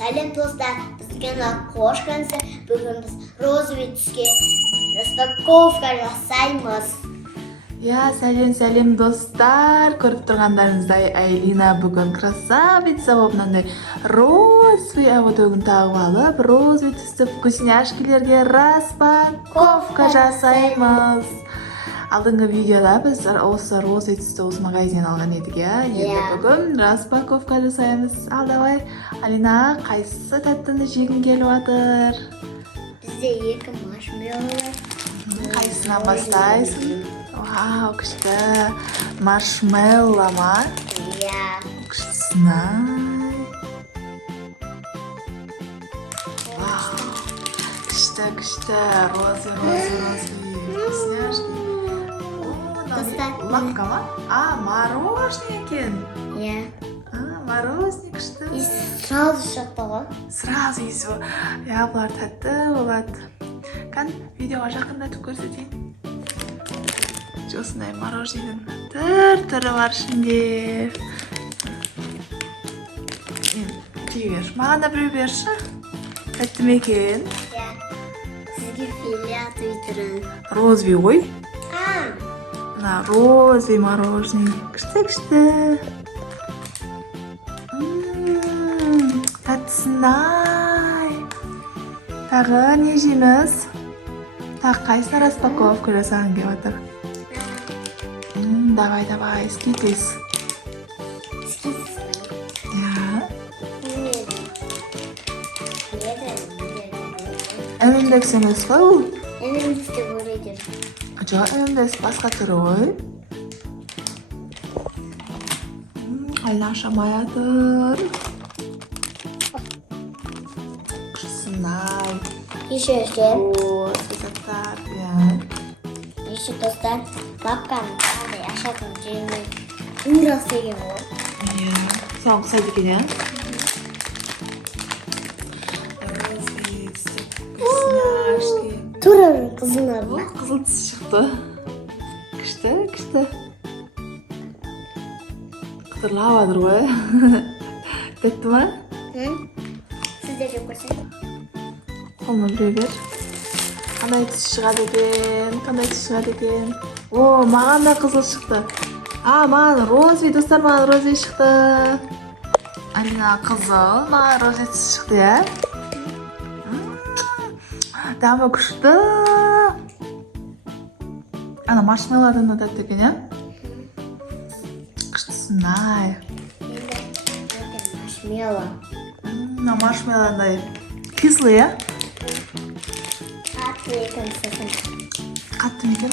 Сәлем достар, бізге қош келдіңіздер. Бүгін біз розовый түске распаковка жасаймыз. Сәлем достар. Көріп тұрғандарыңыздай Айлина бүгін красавица болып мынандай розовый авотогын тағып алып, розовый түсті вкусняшкілерге распаковка жасаймыз. Алдыңғы видеода біз осы розовый түсті осы магазиннен алған едік, Енді бүгін распаковка жасаймыз. Ал давай, Алина, қайсы тәттіні жегің келіп жатыр? Бізде 2 маршмеллоу. Қайсынан бастайсың? Вау, күшті. Маршмеллоу ма? Күштісінай. Вау, күшті. Розовый. Вкусняшки. Лапка ма? Мороженое екен. Мороженое күшті. И сразу шаттаға. Сразу есі. Бұлар тәтті болады. Қан, видеоға жақындатып көрсетейін. Осындай морожененің түрі бар ішінде. Жей маған да біреу берші. Тәтті ме екен? Сізге фиолетовый. Розовый ғой. Мына розовый мороженое. Күшті. Тәттісінай. Тағы не жейміз? Тағы қайсына распаковка жасағың келіп жатыр? Давай, скитлис. M&M's емес қой ол? M&M's деп ойлайды. Жоқ, M&M's басқа түрі ғой. Алина ашамай жатыр. Күшсінай. Еще. Светоктар, Еще достар, лапканы ашатын жеріне ұрас деген ғой. Саған ұқсайды екен, Вкусняшки. Тура қызына ба? Қызыл түс шықты. Күшті. Қытырлап адыр ғой. Тәтті ма? Сіздер жеп көрсен. Қолына біреу бер. Қандай түс шығады екен? Маған да қызыл шықты. Маған розовый, достар, маған розовый шықты. Алина қызыл, маған розовый түс шықты, Дамы күшті. Ана маршмеллоудан да тәтті екен, Күштісінай. Маршмеллоу. Маршмеллоудай кислый, Қатты ма екен?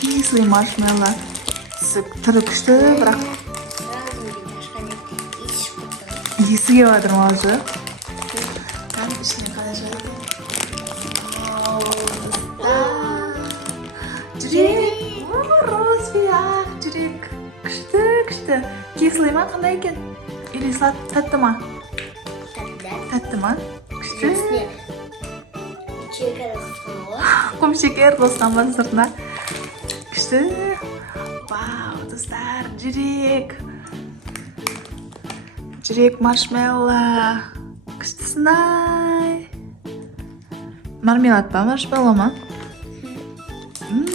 Кислый маршмеллоу. Түрі күшті, бірақ есі келіп жатыр ма уже? Ішіне қалай жайды? Жүрек! Розовый ақ жүрек. Күшті. Кислый ма? Қандай екен? Или тәтті ма? Тәтті ма? Күшті. Құмшекер қосқан ба сыртына? Күшті. Вау, достар, жүрек маршмеллоу. Күштісінай. Мармелад па, маршмеллоу ма?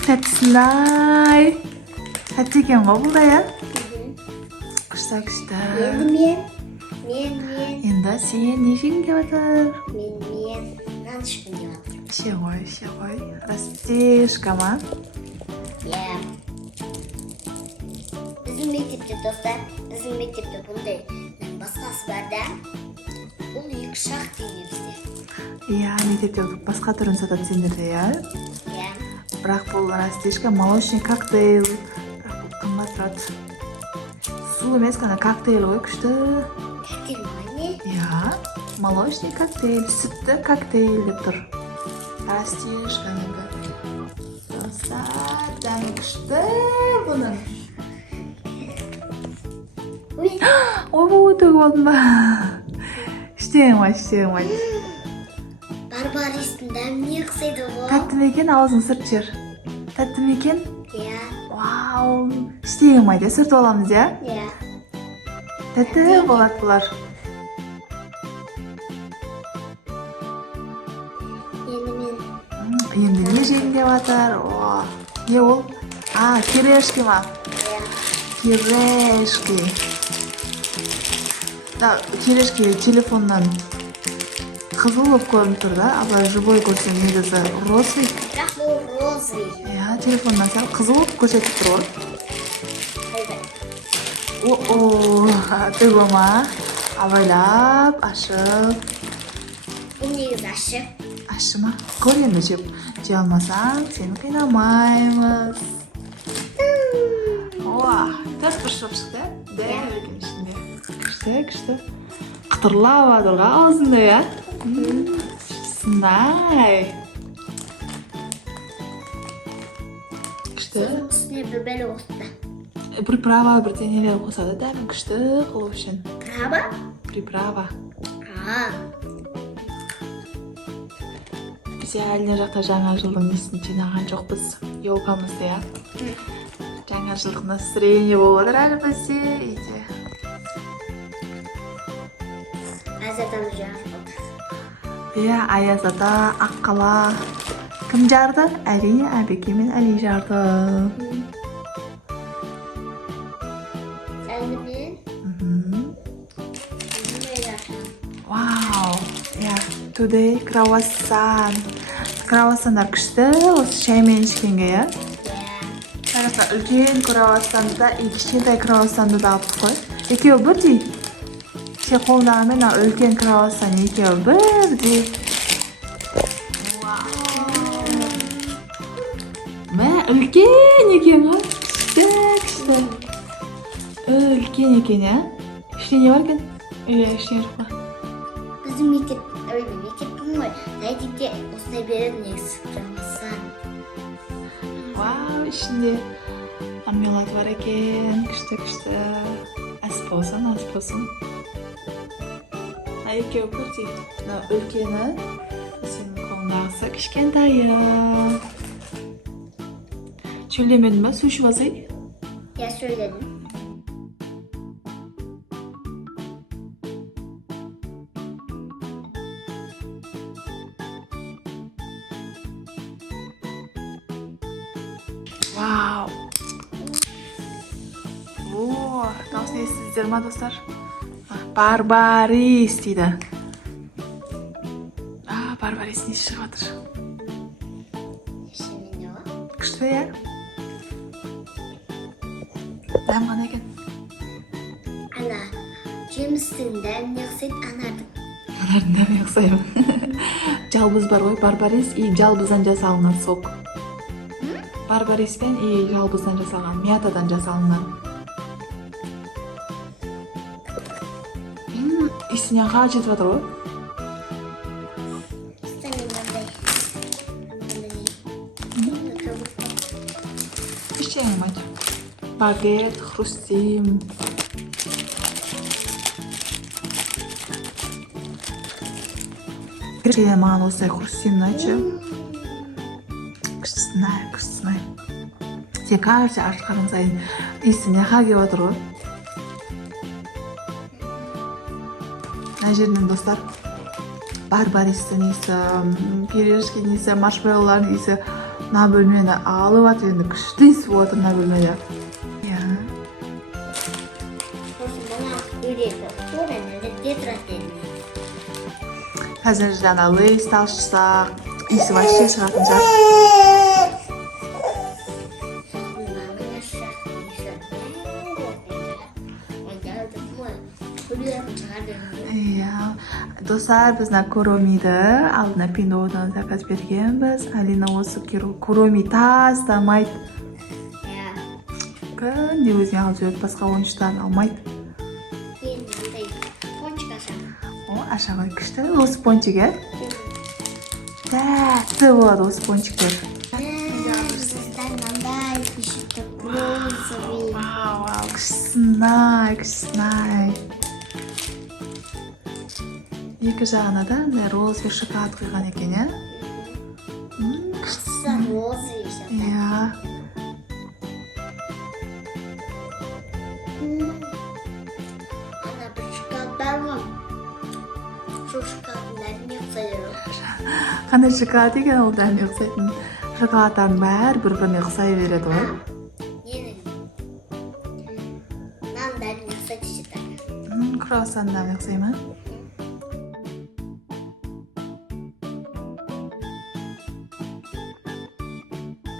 Тәттісінай. Тәтті екен ғой бұл да, Күшті. Енді сен не жегің келіп жатыр? Мен нан ішкім келіп жатыр. Ше ғой. Растишка ма? Біздің мектепте, достар, бұндай басқасы бар да, бұл 2 шақ дейін бізде. Мектепте басқа түрін сатады сендерде, Бірақ бұл растишка молочный коктейль. Бірақ бұл қымбат тұрады. Су емес қана коктейль ғой, күшті. Коктейль ма не? Молочный коктейль, сүтті коктейль деп тұр. Растишка енді. Достар, дәмі күшті бұның. Төгіп алдым ба? Іштеген ма? Барбаристің дәміне ұқсайды ғой. Тәтті ме екен? Аузың сырт жер. Тәтті ме екен? Вау. Вау. Іштеген ма? Сүртіп аламыз, Тәтті болады бұлар. Енді мен Енді не жейін деп жатыр? Не ол? Пюрешки ма? Пюрешки. Пюрешки телефоннан қызыл болып көрініп тұр да, ал живой көрсең негізі розовый. бірақ бұл розовый. Телефоннан сәл қызыл болып көрсетіп тұр ғой. Тыгыма. Абайлап, ашып. Бұл негізі ашық. Ашы ма? Көр енді жеп алмасаң, сені қинамаймыз. Тас бір шығып шықты, дәл екен ішінде. Күшті. Қытырлап адырға аузында, я? Сынай. Күшті. Соның үстіне бір бәлі қосты. Приправа бір денелер қосады, дәмін күшті қылу үшін. Приправа. Біз әліне жақта жаңа жылдың несін жинаған жоқпыз. Елкамызды, я? Жаңа жылдық настроение болып отыр әлі бізде, үйде. Азатаны жарып. Аяз ата, Аққала. Кім жарды? Әрине, Әбеке мен Әли жарды. Әлі мен? Вау! Today круассан. Круассандар күшті, осы шаймен ішкенге, я? Үлкен круассанды да, кішкентай круассанды да алып қой. Екеуі бірдей. Сен қолындағымен үлкен круассан екеуі бірдей. Үлкен екен ғой. Күшті. Үлкен екен, я? Іште не бар екен? Іште жоқ па? Біздің мектептің ғой, дәйдекте осындай береді негізі круассан. Ішінде мармелад бар екен, күшті. Ас болсын. Екеуі бірдей. Үлкені, сенің қолындағысы кішкентайы. Сөйлемедің ба? Су ішіп алсай? Сөйледім. Вау! Дауысын естідіңіздер ма, достар? Барбарис дейді. Барбарис несі шығып жатыр? Күшті, я? Дәм қана екен? Жемістің дәміне ұқсайды, анардың. Анардың дәміне ұқсайды. Жалбыз бар ғой, барбарис жалбыздан жасалынған сок. Барбариспен жалбыздан жасалған, мятадан жасалынған. Исіне аға жетіп жатыр ғой? Іште әңгімайды. Багет, хрустим. Кішкене маған осылай хрустим ұнайды. Күшті. Сен каждый ашқаның сайын исіне аға келіп жатыр ғой? Мына жерінен, достар, барбаристің исі, пюрешки исі, маршмеллоулардың исі мына бөлмені алып жатыр, енді күшті исі болып жатыр мына бөлмеде. Қазір жаңа лейс талшысақ, исі вообще шығатын шығар. Достар, біздің куромиді алдына пиндоудан заказ бергенбіз. Алина осы куроми тастамайды. Күнде өзіне алып жүреді, басқа ойыншықтарын алмайды. Пончик ашамын. Аша ғой, күшті. Осы пончик, е? Тәтті болады осы пончиктер. Күшті. Екі жағына да розовый шоколад құйған екен, е? Розовый шоколад. шоколадтардың ұқсайды. Қандай шоколад екен ол дәміне ұқсайтын. Шоколадтардың бәрі бір-біріне ұқсай береді ғой. Ненің? Мынаның дәміне ұқсайды жетеді. Круассан дәміне ұқсай ма?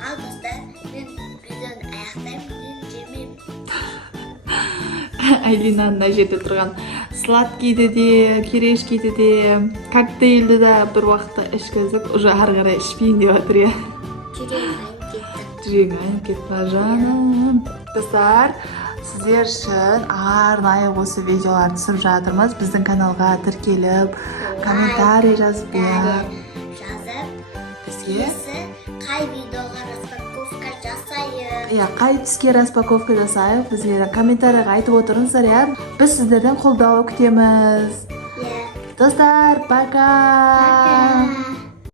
Ал достар, мен видеоны аяқтаймын, мен жемеймін. Айлинаның мына жерде тұрған сладкийді де, керешкейді де, коктейльді де бір уақытта ішкізіп, уже ары қарай ішпейін деп жатыр иә. Жүрегім Жүрегің айнып айнып кетті. кетті жаным. Достар, сіздер үшін арнайы осы видеоларды түсіріп жатырмыз. Біздің каналға тіркеліп, комментарий жазып, бізге қай видеоға распаковка жасайық. қай түске распаковка жасайық, бізге комментарийға айтып отырыңыздар, иә. Біз сіздерден қолдау күтеміз. Достар, пока!